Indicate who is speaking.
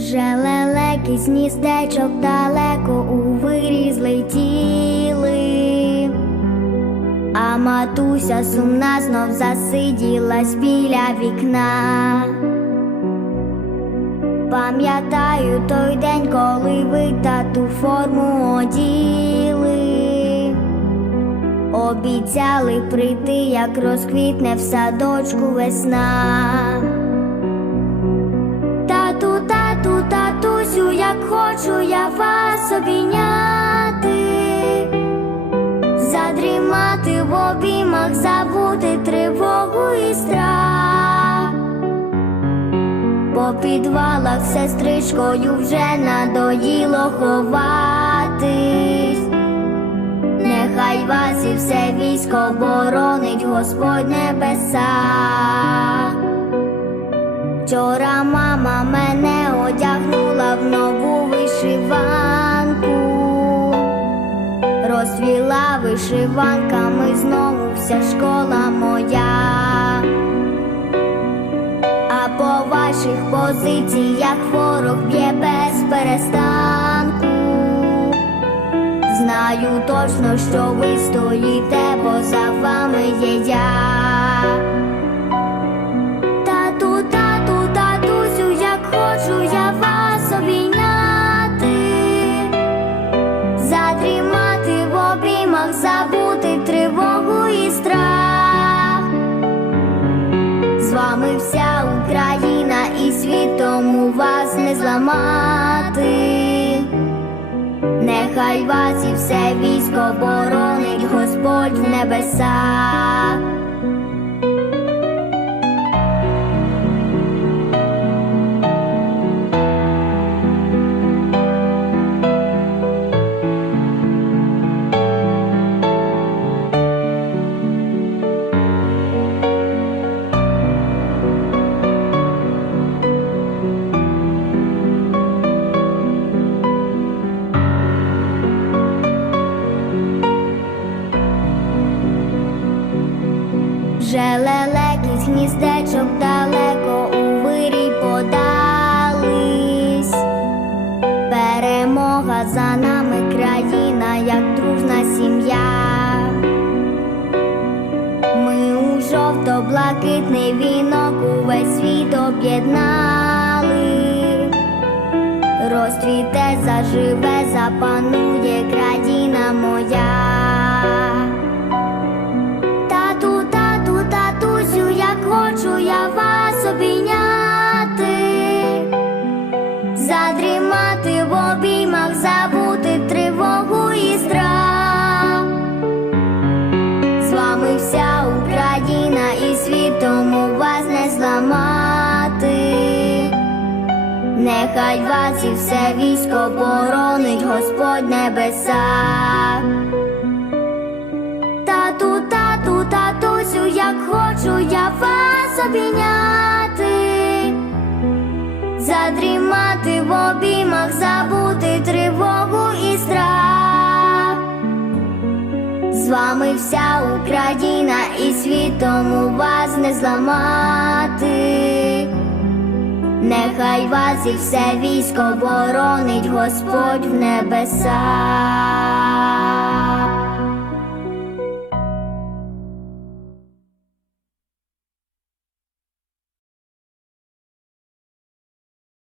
Speaker 1: Желелеки з гніздечок далеко у вирі злетіли, а матуся сумна знов засиділась біля вікна. Пам'ятаю той день, коли ви тату форму оділи, обіцяли прийти, як розквітне в садочку весна. Обійняти, задрімати в обіймах, забути тривогу і страх. По підвалах сестричкою вже надоїло ховатись. Нехай вас і все військо боронить Господь небеса. Вчора мама мене одягнула розцвіла вишиванками знову вся школа моя. А по ваших позиціях ворог б'є без перестанку. Знаю точно, що ви стоїте, бо за вами є я. З вами вся Україна і світом вас не зламати. Нехай вас і все військо боронить Господь в небесах. Желелеки з гніздечок далеко у вирій подались. Перемога за нами країна, як дружна сім'я. Ми у жовто-блакитний вінок увесь світ об'єднали. Розцвіте, заживе, запанує країна Нехай вас і все військо боронить Господь небеса. Тату, тату, татусю, як хочу я вас обійняти, задрімати в обіймах, забути тривогу і страх. З вами вся Україна і світом у вас не зламати. Нехай вас і все військо боронить Господь в небесах.